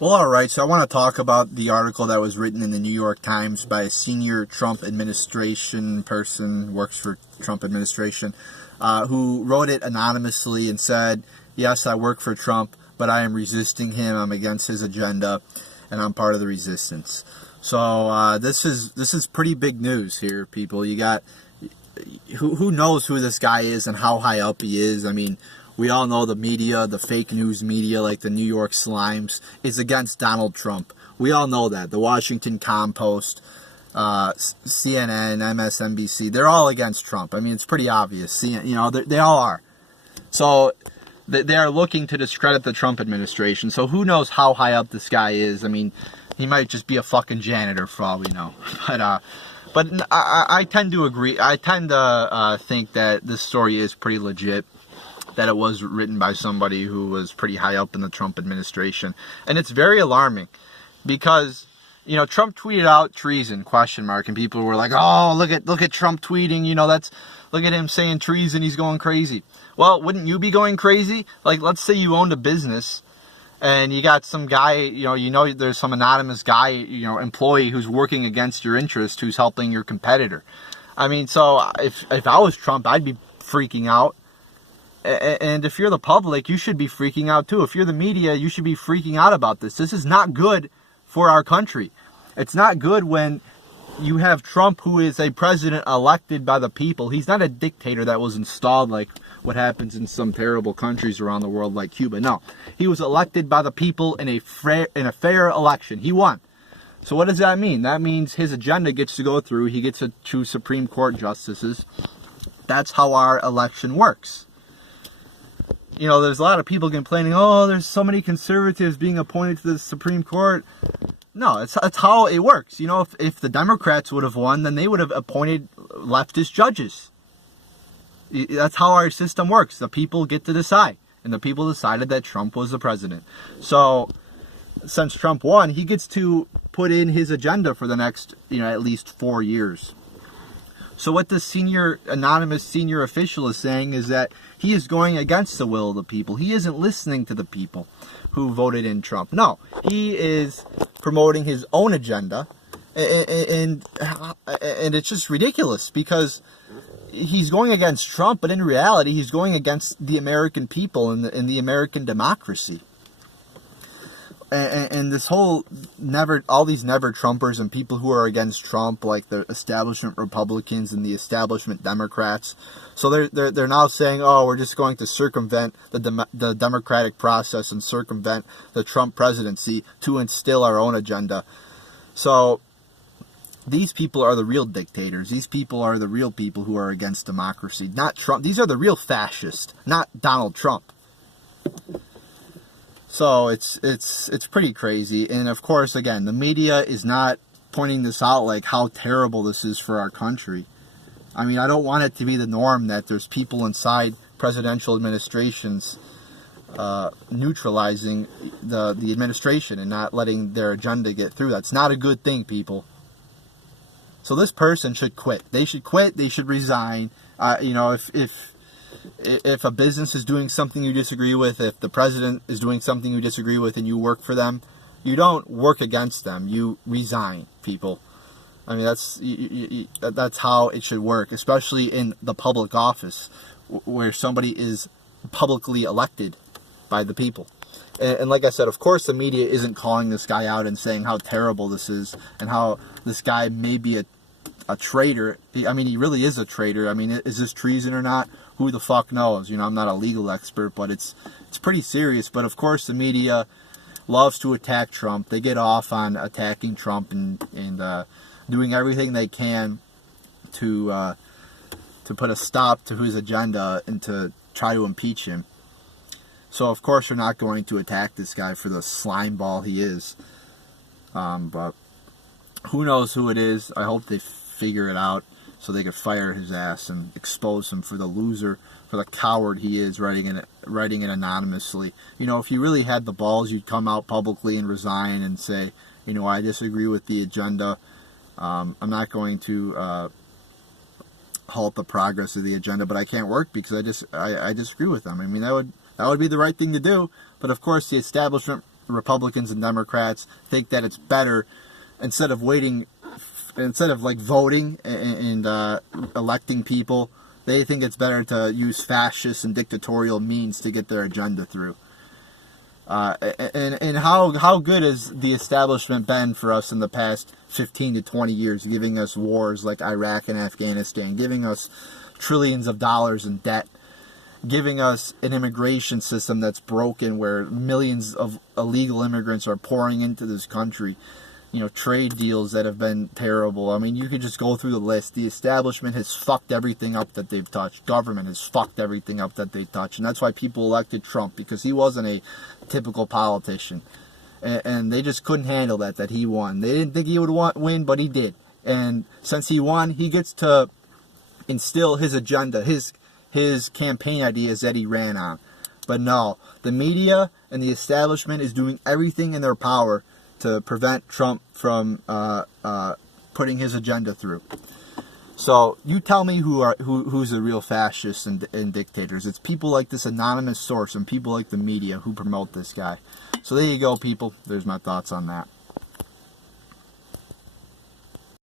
Well, all right, so I want to talk about the article that was written in the New York Times by a senior Trump administration person, works for Trump administration, who wrote it anonymously and said, yes, I work for Trump, but I am resisting him, I'm against his agenda, and I'm part of the resistance. So this is pretty big news here, people. You got, who knows who this guy is and how high up he is. I mean, we all know the media, the fake news media, like the New York Slimes, is against Donald Trump. We all know that. The Washington Compost, CNN, MSNBC, they're all against Trump. I mean, it's pretty obvious. They all are. So they are looking to discredit the Trump administration. So who knows how high up this guy is? I mean, he might just be a fucking janitor for all we know. But I tend to agree. I tend to think that this story is pretty legit, that it was written by somebody who was pretty high up in the Trump administration. And it's very alarming because, Trump tweeted out treason, ? And people were like, oh, look at Trump tweeting, look at him saying treason, he's going crazy. Well, wouldn't you be going crazy? Like, let's say you owned a business and you got some guy, there's some anonymous guy, employee who's working against your interest, who's helping your competitor. I mean, so if I was Trump, I'd be freaking out. And if you're the public, you should be freaking out too. If you're the media, you should be freaking out about this. This is not good for our country. It's not good when you have Trump, who is a president elected by the people. He's not a dictator that was installed like what happens in some terrible countries around the world like Cuba. No, he was elected by the people in a fair election. He won. So what does that mean? That means his agenda gets to go through. He gets to choose Supreme Court justices. That's how our election works. There's a lot of people complaining, oh, there's so many conservatives being appointed to the Supreme Court. No, it's how it works. If the Democrats would have won, then they would have appointed leftist judges. That's how our system works. The people get to decide. And the people decided that Trump was the president. So, since Trump won, he gets to put in his agenda for the next, at least 4 years. So what this anonymous senior official is saying is that he is going against the will of the people. He isn't listening to the people who voted in Trump. No, he is promoting his own agenda, and it's just ridiculous because he's going against Trump, but in reality, he's going against the American people and the American democracy. And this whole all these never Trumpers and people who are against Trump, like the establishment Republicans and the establishment Democrats, so they're now saying, oh, we're just going to circumvent the democratic process and circumvent the Trump presidency to instill our own agenda. So these people are the real dictators. These people are the real people who are against democracy, not Trump. These are the real fascists, not Donald Trump. So it's pretty crazy. And of course, again, the media is not pointing this out like how terrible this is for our country. I mean, I don't want it to be the norm that there's people inside presidential administrations neutralizing the administration and not letting their agenda get through. That's not a good thing, people. So this person should quit. They should quit. They should resign. If a business is doing something you disagree with, if the president is doing something you disagree with and you work for them, you don't work against them. You resign, people. I mean, that's how it should work, especially in the public office where somebody is publicly elected by the people. And like I said, of course, the media isn't calling this guy out and saying how terrible this is and how this guy may be a traitor. I mean, he really is a traitor. I mean, is this treason or not? Who the fuck knows? I'm not a legal expert, but it's pretty serious. But of course, the media loves to attack Trump. They get off on attacking Trump and doing everything they can to put a stop to his agenda and to try to impeach him. So of course, they're not going to attack this guy for the slime ball he is. But who knows who it is? I hope they figure it out so they could fire his ass and expose him for the loser, for the coward he is, writing it anonymously. If you really had the balls, you'd come out publicly and resign and say, I disagree with the agenda. I'm not going to halt the progress of the agenda, but I can't work because I disagree with them. I mean, that would be the right thing to do. But of course, the establishment Republicans and Democrats think that it's better, instead of waiting, instead of like voting and electing people, they think it's better to use fascist and dictatorial means to get their agenda through. And how good has the establishment been for us in the past 15 to 20 years, giving us wars like Iraq and Afghanistan, giving us trillions of dollars in debt, giving us an immigration system that's broken, where millions of illegal immigrants are pouring into this country. Trade deals that have been terrible. I mean, you could just go through the list. The establishment has fucked everything up that they've touched. Government has fucked everything up that they touched. And that's why people elected Trump, because he wasn't a typical politician. And they just couldn't handle that he won. They didn't think he would win, but he did. And since he won, he gets to instill his agenda, his campaign ideas that he ran on. But no, the media and the establishment is doing everything in their power to prevent Trump from putting his agenda through. So you tell me who's the real fascists and dictators. It's people like this anonymous source and people like the media who promote this guy. So there you go, people. There's my thoughts on that.